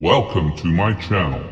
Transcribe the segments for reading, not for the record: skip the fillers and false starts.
Welcome to my channel.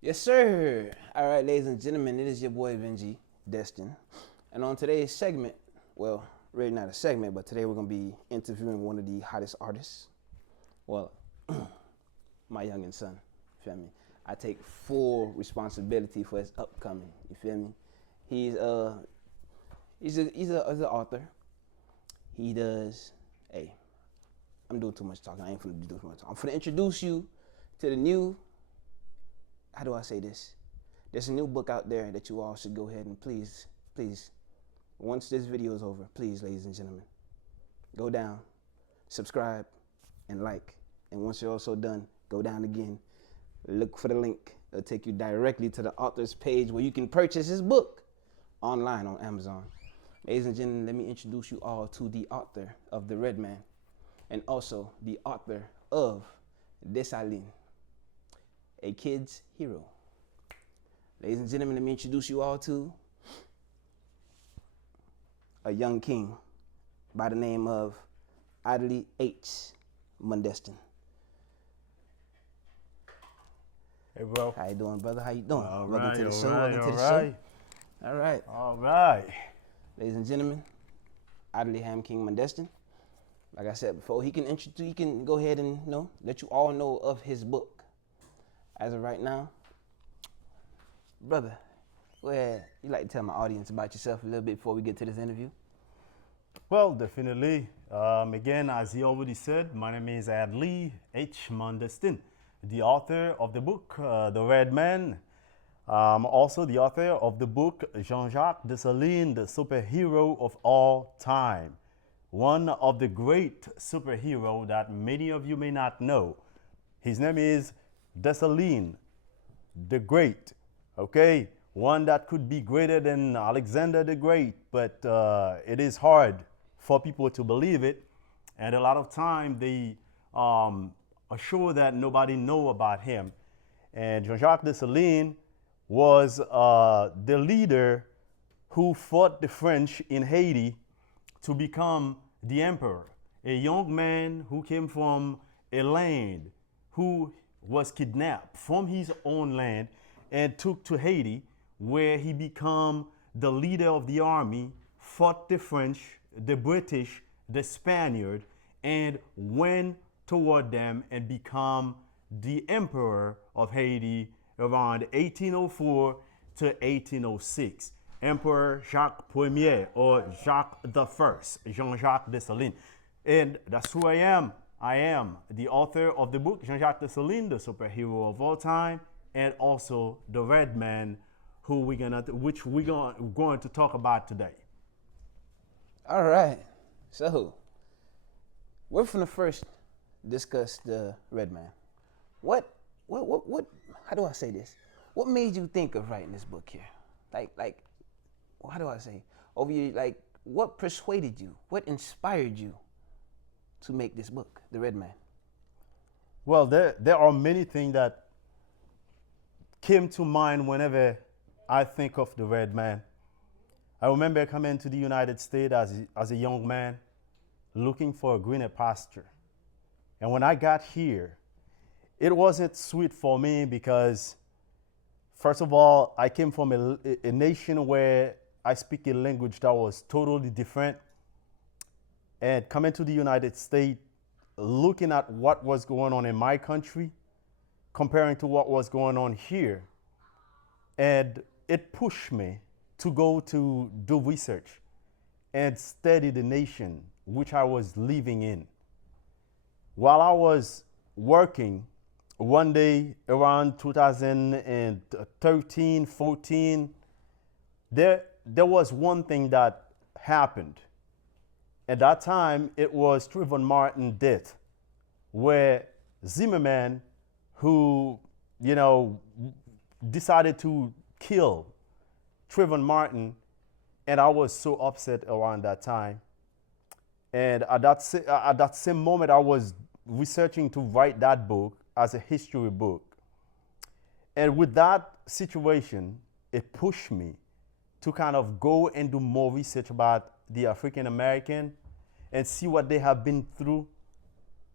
Yes, sir. All right, ladies and gentlemen, it is your boy Benji, Destin. And on today's segment, well, really not a segment, but today we're going to be interviewing one of the hottest artists. Well, my youngin' son, you feel me? I take full responsibility for his upcoming, you feel me? He's an author. He does, hey, I'm doing too much talking. I ain't finna do too much talking. I'm finna introduce you to the new, how do I say this? There's a new book out there that you all should go ahead and please, once this video is over, please, ladies and gentlemen, go down, subscribe, and like. And once you're also done, go down again, look for the link. It'll take you directly to the author's page where you can purchase his book online on Amazon. Ladies and gentlemen, let me introduce you all to the author of the Redman and also the author of Dessaline, a kid's hero. Ladies and gentlemen, let me introduce you all to a young king by the name of Adly H. Mondestin. Hey, bro. How you doing, brother? How you doing? All Welcome right, to the all show. right, Welcome to the all show. right. All right. All right. Ladies and gentlemen, Adly Ham King Mondestin. Like I said before, he can go ahead and let you all know of his book. As of right now, brother, go ahead. You like to tell my audience about yourself a little bit before we get to this interview? Well, definitely. Again, as he already said, my name is Adly H. Mondestin, the author of the book, The Redman. Also the author of the book, Jacques, Dessaline, the superhero of all time. One of the great superheroes that many of you may not know. His name is Dessaline, the Great, okay? One that could be greater than Alexander the Great, but it is hard for people to believe it. And a lot of time they are sure that nobody know about him. And Jean-Jacques Dessalines was the leader who fought the French in Haiti to become the emperor. A young man who came from a land who was kidnapped from his own land and took to Haiti, where he became the leader of the army, fought the French, the British, the Spaniard, and went toward them and become the emperor of Haiti around 1804 to 1806. Emperor Jacques Ier, or Jacques I, Jean-Jacques Dessalines. And that's who I am. I am the author of the book, Jean-Jacques Dessaline, the superhero of all time, and also the Redman, which we're going to talk about today. All right. So, we're from the first discuss the Redman. What, how do I say this? What made you think of writing this book here? Like, how do I say? What persuaded you? What inspired you to make this book, The Redman? Well, there are many things that came to mind whenever I think of the Redman. I remember coming to the United States as a young man looking for a greener pasture. And when I got here, it wasn't sweet for me because, first of all, I came from a nation where I speak a language that was totally different. And coming to the United States, looking at what was going on in my country, comparing to what was going on here, and it pushed me to go to do research and study the nation which I was living in. While I was working, one day around 2013, 14, there was one thing that happened. At that time, it was Trayvon Martin's death, where Zimmerman, who, decided to kill Trayvon Martin, and I was so upset around that time. And at that same moment, I was researching to write that book as a history book. And with that situation, it pushed me to kind of go and do more research about the African American and see what they have been through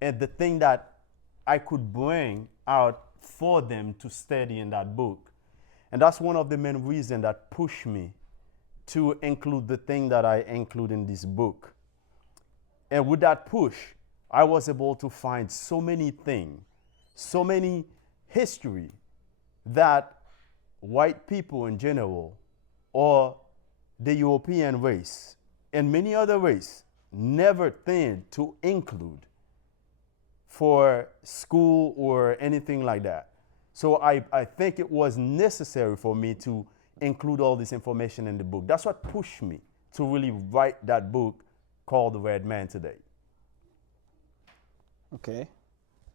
and the thing that I could bring out for them to study in that book. And that's one of the main reasons that pushed me to include the thing that I include in this book. And with that push, I was able to find so many things, so many history that white people in general, or the European race, and many other races never think to include for school or anything like that. So I think it was necessary for me to include all this information in the book. That's what pushed me to really write that book called The Red Man today. Okay.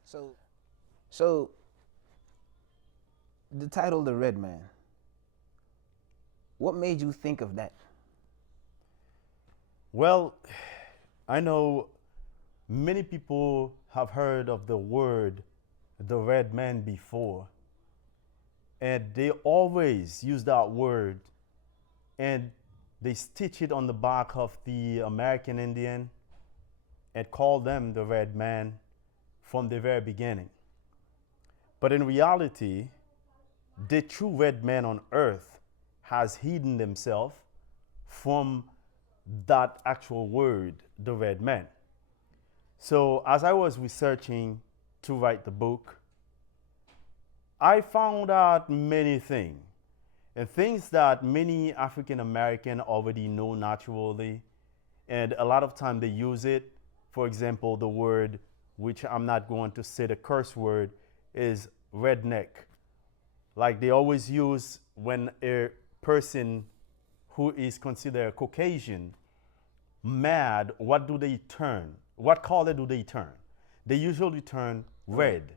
So the title The Red Man. What made you think of that? Well, I know many people have heard of the word the red man before, and they always use that word and they stitch it on the back of the American Indian and call them the red man from the very beginning. But in reality, the true red man on earth has hidden himself from that actual word, the red man. So as I was researching to write the book, I found out many things, and things that many African American already know naturally, and a lot of time they use it. For example, the word, which I'm not going to say the curse word, is redneck. Like they always use when a person who is considered Caucasian mad, what do they turn? What color do they turn? They usually turn red.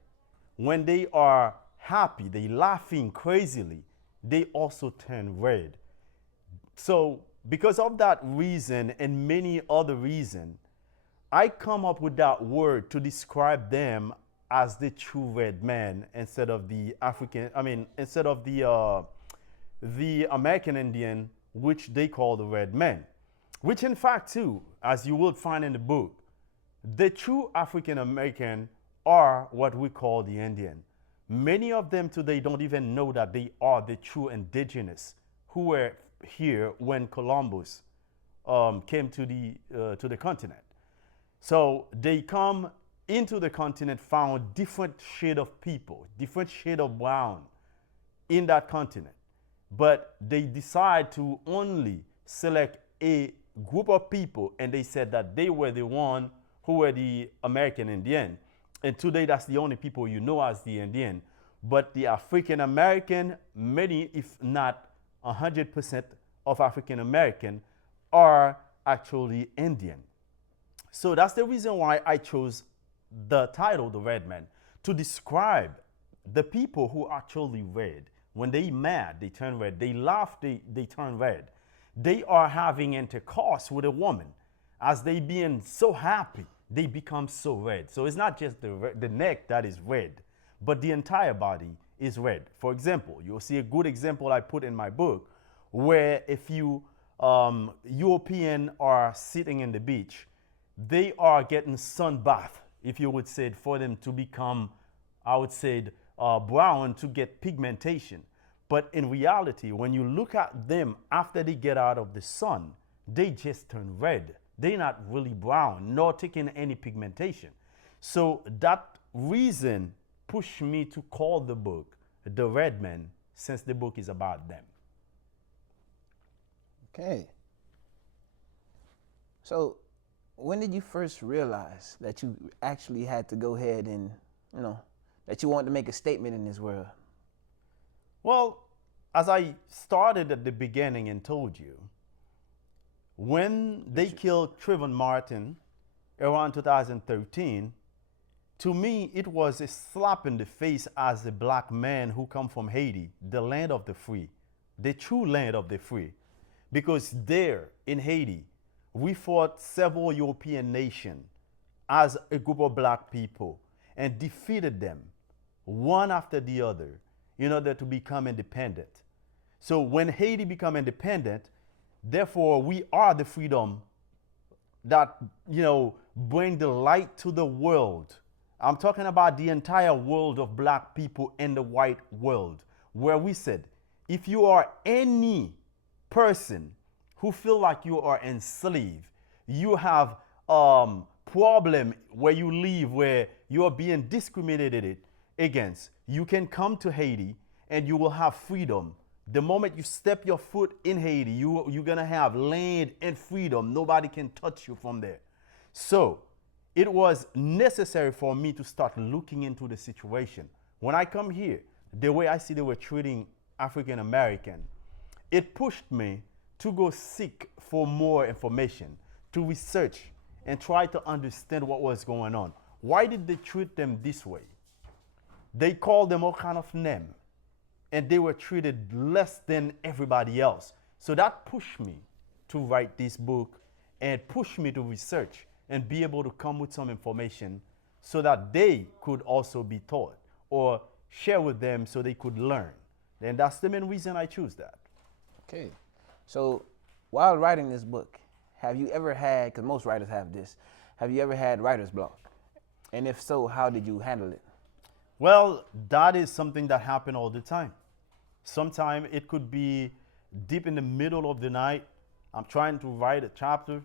When they are happy, they laughing crazily, they also turn red. So because of that reason and many other reasons, I come up with that word to describe them as the true red man instead of the the American Indian, which they call the red man. Which in fact too, as you will find in the book, the true African American are what we call the Indian. Many of them today don't even know that they are the true indigenous who were here when Columbus came to the continent. So they come into the continent, found different shade of people, different shade of brown in that continent. But they decide to only select a group of people, and they said that they were the one who were the American Indian. And today that's the only people you know as the Indian. But the African American, many, if not 100% of African American are actually Indian. So that's the reason why I chose the title, The Red Man, to describe the people who actually red. When they mad, they turn red. They laugh, they turn red. They are having intercourse with a woman. As they being so happy, they become so red. So it's not just the neck that is red, but the entire body is red. For example, you'll see a good example I put in my book, where if you European are sitting in the beach, they are getting sun bath, if you would say, for them to become, I would say, brown, to get pigmentation. But in reality, when you look at them after they get out of the sun, they just turn red. They're not really brown, nor taking any pigmentation. So that reason pushed me to call the book The Red Man, since the book is about them. Okay. So when did you first realize that you actually had to go ahead and, that you wanted to make a statement in this world? Well, as I started at the beginning and told you, when they killed Trayvon Martin around 2013, to me, it was a slap in the face as a black man who come from Haiti, the land of the free, the true land of the free. Because there in Haiti, we fought several European nations as a group of black people and defeated them one after the other in order to become independent. So when Haiti became independent, therefore we are the freedom that bring the light to the world. I'm talking about the entire world of black people in the white world, where we said, if you are any person who feel like you are enslaved, you have problem where you live, where you are being discriminated against, you can come to Haiti and you will have freedom. The moment you step your foot in Haiti, you're gonna have land and freedom. Nobody can touch you from there. So it was necessary for me to start looking into the situation. When I come here, the way I see they were treating African American, it pushed me to go seek for more information, to research and try to understand what was going on. Why did they treat them this way? They called them all kind of names, and they were treated less than everybody else. So that pushed me to write this book and pushed me to research and be able to come with some information so that they could also be taught or share with them so they could learn. And that's the main reason I choose that. Okay. So while writing this book, have you ever had, because most writers have this, have you ever had writer's block? And if so, how did you handle it? Well, that is something that happens all the time. Sometimes it could be deep in the middle of the night. I'm trying to write a chapter.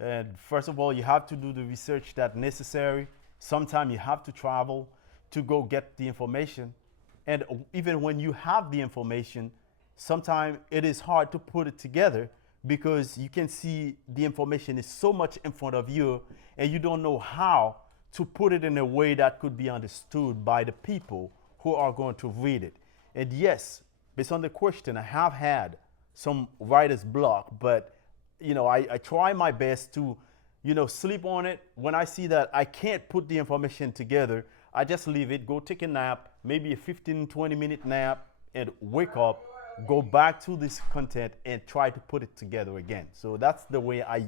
And first of all, you have to do the research that's necessary. Sometimes you have to travel to go get the information. And even when you have the information, sometimes it is hard to put it together because you can see the information is so much in front of you and you don't know how to put it in a way that could be understood by the people who are going to read it. And yes, based on the question, I have had some writer's block, but I try my best to sleep on it. When I see that I can't put the information together, I just leave it, go take a nap, maybe a 15-20 minute nap, and wake up, go back to this content and try to put it together again. So that's the way I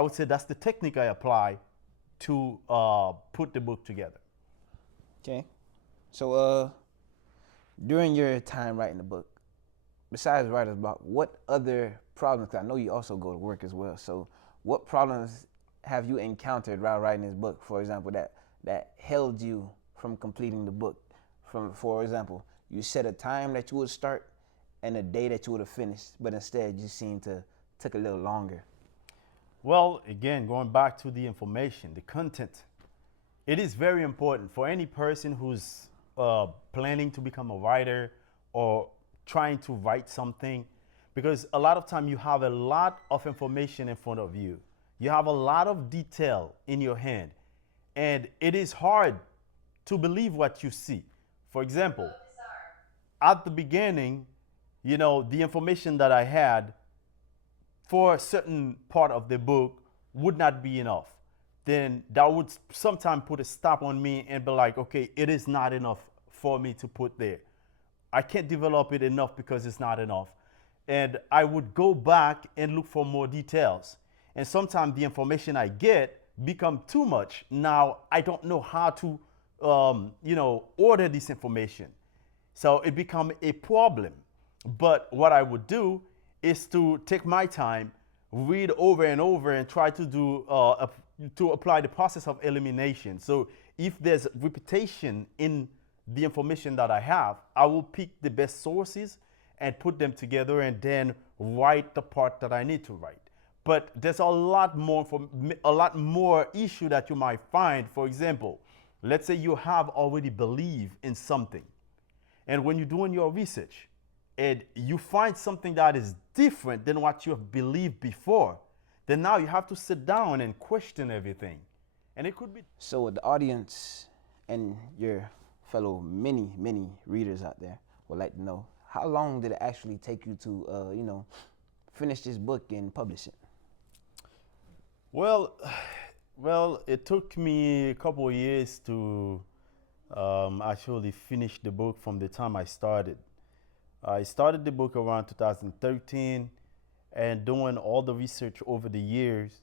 would say that's the technique I apply to put the book together. Okay. So during your time writing the book, besides writer's block, what other problems, because I know you also go to work as well, so what problems have you encountered while writing this book, for example, that held you from completing the book? For example, you set a time that you would start and a day that you would have finished, but instead you seemed to took a little longer. Well, again, going back to the information, the content, it is very important for any person who's planning to become a writer or trying to write something, because a lot of time you have a lot of information in front of you. You have a lot of detail in your hand, and it is hard to believe what you see. For example, at the beginning, the information that I had for a certain part of the book would not be enough. Then that would sometimes put a stop on me and be like, okay, it is not enough for me to put there. I can't develop it enough because it's not enough. And I would go back and look for more details. And sometimes the information I get become too much. Now I don't know how to, order this information. So it become a problem. But what I would do is to take my time, read over and over, and try to do to apply the process of elimination. So if there's repetition in the information that I have, I will pick the best sources and put them together and then write the part that I need to write. But there's a lot more issue that you might find. For example, let's say you have already believed in something, and when you're doing your research and you find something that is different than what you have believed before, then now you have to sit down and question everything. And it could be. So the audience and your fellow many readers out there would like to know, how long did it actually take you to finish this book and publish it? Well, it took me a couple of years to actually finish the book from the time I started. I started the book around 2013, and doing all the research over the years,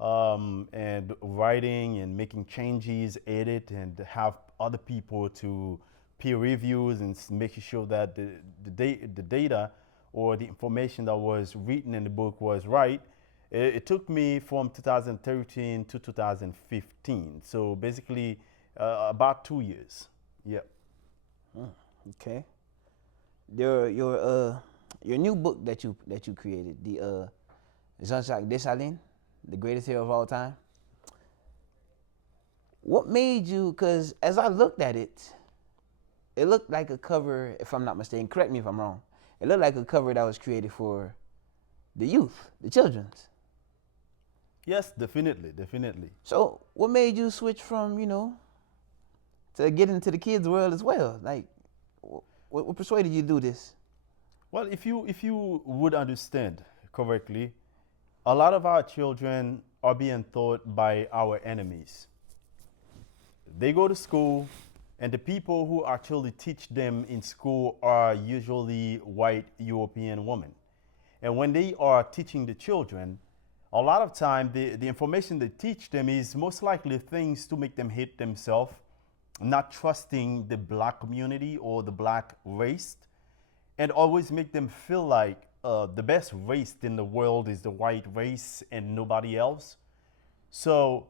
and writing and making changes, edit, and have other people to peer reviews and making sure that the data or the information that was written in the book was right. It took me from 2013 to 2015. So basically, about 2 years. Yeah. Okay. Your new book that you created, the Jacques Dessaline, the greatest hero of all time. What made you? Because as I looked at it, it looked like a cover. If I'm not mistaken, correct me if I'm wrong. It looked like a cover that was created for the youth, the children's. Yes, definitely, definitely. So, what made you switch from to get into the kids' world as well? Like, what persuaded you to do this? Well, if you would understand correctly, a lot of our children are being taught by our enemies. They go to school, and the people who actually teach them in school are usually white European women. And when they are teaching the children, a lot of time the information they teach them is most likely things to make them hate themselves, not trusting the black community or the black race, and always make them feel like the best race in the world is the white race and nobody else. So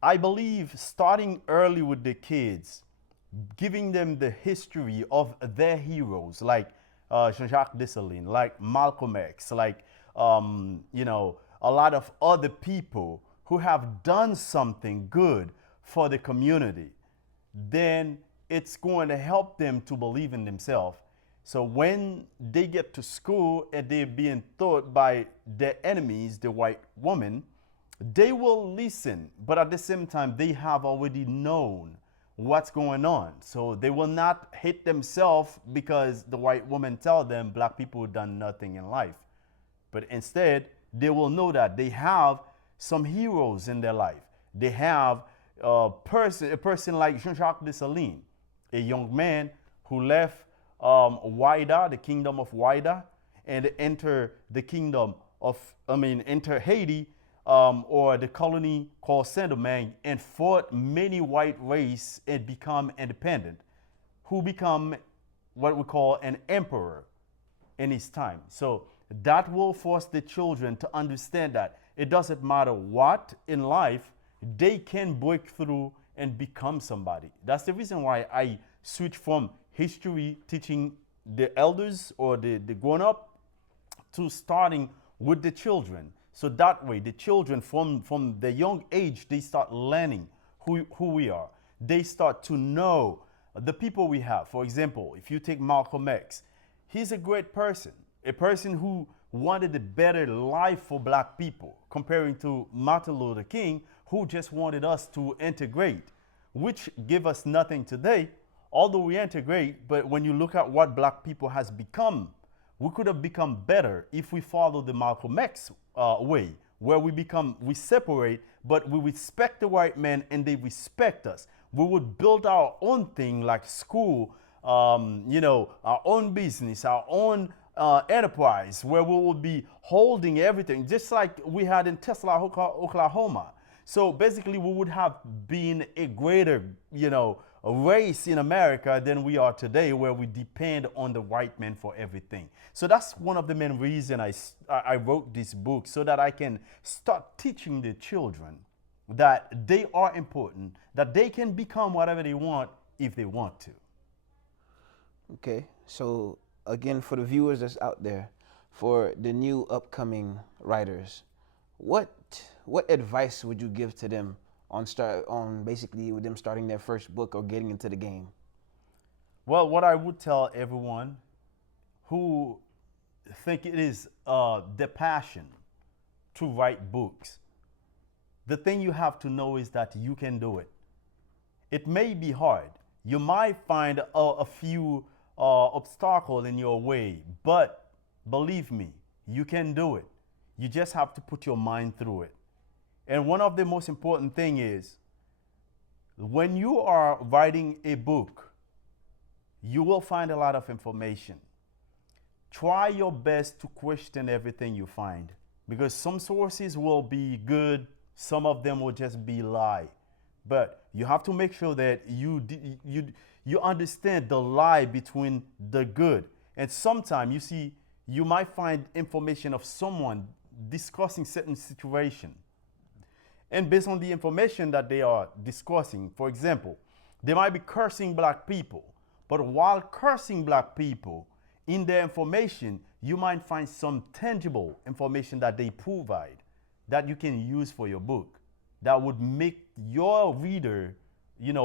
I believe starting early with the kids, giving them the history of their heroes, like Jacques Dessaline, like Malcolm X, like a lot of other people who have done something good for the community, then it's going to help them to believe in themselves. So when they get to school and they're being taught by their enemies, the white woman, they will listen, but at the same time, they have already known what's going on. So they will not hate themselves because the white woman tell them black people done nothing in life. But instead, they will know that they have some heroes in their life. They have a person like Jacques Dessaline, a young man who left Wida, the kingdom of Wida, and enter the kingdom of, enter Haiti, or the colony called Saint-Domingue, and fought many white race and become independent, who become what we call an emperor in his time. So that will force the children to understand that it doesn't matter what in life, they can break through and become somebody. That's the reason why I switch from history teaching the elders or the grown up to starting with the children. So that way, the children from the young age, they start learning who we are. They start to know the people we have. For example, if you take Malcolm X, he's a great person, a person who wanted a better life for black people, comparing to Martin Luther King, who just wanted us to integrate, which give us nothing today, although we integrate. But when you look at what black people has become, we could have become better if we follow the Malcolm X way, where we separate, but we respect the white man and they respect us. We would build our own thing like school, our own business, our own enterprise, where we would be holding everything, just like we had in Tulsa, Oklahoma. So basically, we would have been a greater, race in America than we are today, where we depend on the white man for everything. So that's one of the main reasons I wrote this book, so that I can start teaching the children that they are important, that they can become whatever they want if they want to. Okay, so again, for the viewers that's out there, for the new upcoming writers, what advice would you give to them on basically with them starting their first book or getting into the game? Well, what I would tell everyone who think it is their passion to write books, the thing you have to know is that you can do it. It may be hard. You might find a few obstacles in your way, but believe me, you can do it. You just have to put your mind through it. And one of the most important thing is, when you are writing a book, you will find a lot of information. try your best to question everything you find, because some sources will be good, some of them will just be lie. But you have to make sure that you understand the lie between the good. And sometimes you see, you might find information of someone discussing certain situation. And based on the information that they are discussing, for example, they might be cursing black people. But while cursing black people, in their information, you might find some tangible information that they provide that you can use for your book that would make your reader,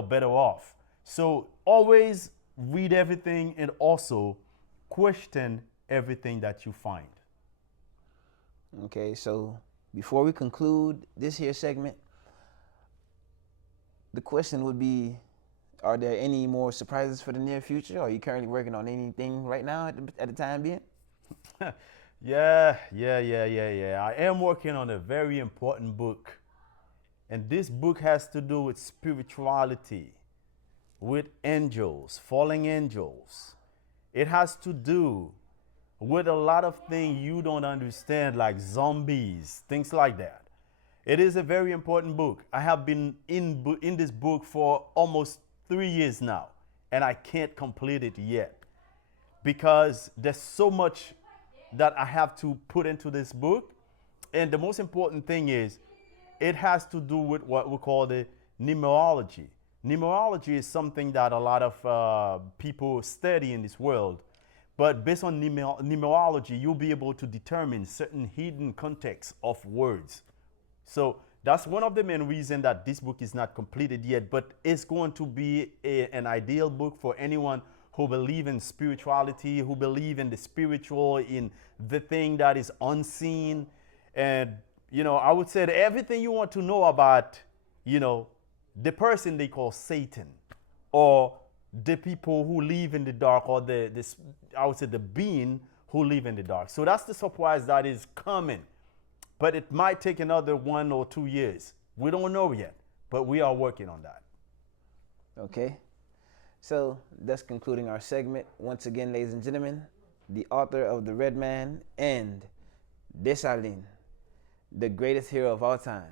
better off. So always read everything and also question everything that you find. Okay, so before we conclude this here segment, the question would be, are there any more surprises for the near future? Are you currently working on anything right now at the time being? Yeah. I am working on a very important book. And this book has to do with spirituality, with angels, falling angels. It has to do with a lot of things you don't understand, like zombies, things like that. It is a very important book. I have been in this book for almost 3 years now, and I can't complete it yet because there's so much that I have to put into this book. And the most important thing is it has to do with what we call the numerology. Numerology is something that a lot of people study in this world. But based on numerology, you'll be able to determine certain hidden contexts of words. So that's one of the main reasons that this book is not completed yet, but it's going to be an ideal book for anyone who believes in spirituality, who believes in the spiritual, in the thing that is unseen. And, I would say that everything you want to know about, the person they call Satan, or the people who live in the dark, or I would say the being who live in the dark. So that's the surprise that is coming. But it might take another 1 or 2 years. We don't know yet, but we are working on that. Okay. So that's concluding our segment. Once again, ladies and gentlemen, the author of The Redman and Dessaline, the greatest hero of all time.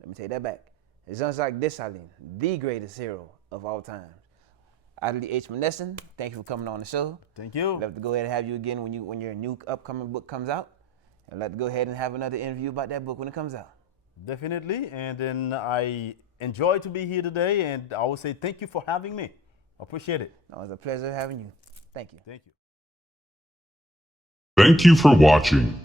Let me take that back. Jacques Dessaline, the greatest hero of all time. Adly H. Mondestin, thank you for coming on the show. Thank you. I'd love to go ahead and have you again when your new upcoming book comes out. I'd like to go ahead and have another interview about that book when it comes out. Definitely. And then I enjoy to be here today, and I will say thank you for having me. I appreciate it. No, it was a pleasure having you. Thank you. Thank you. Thank you for watching.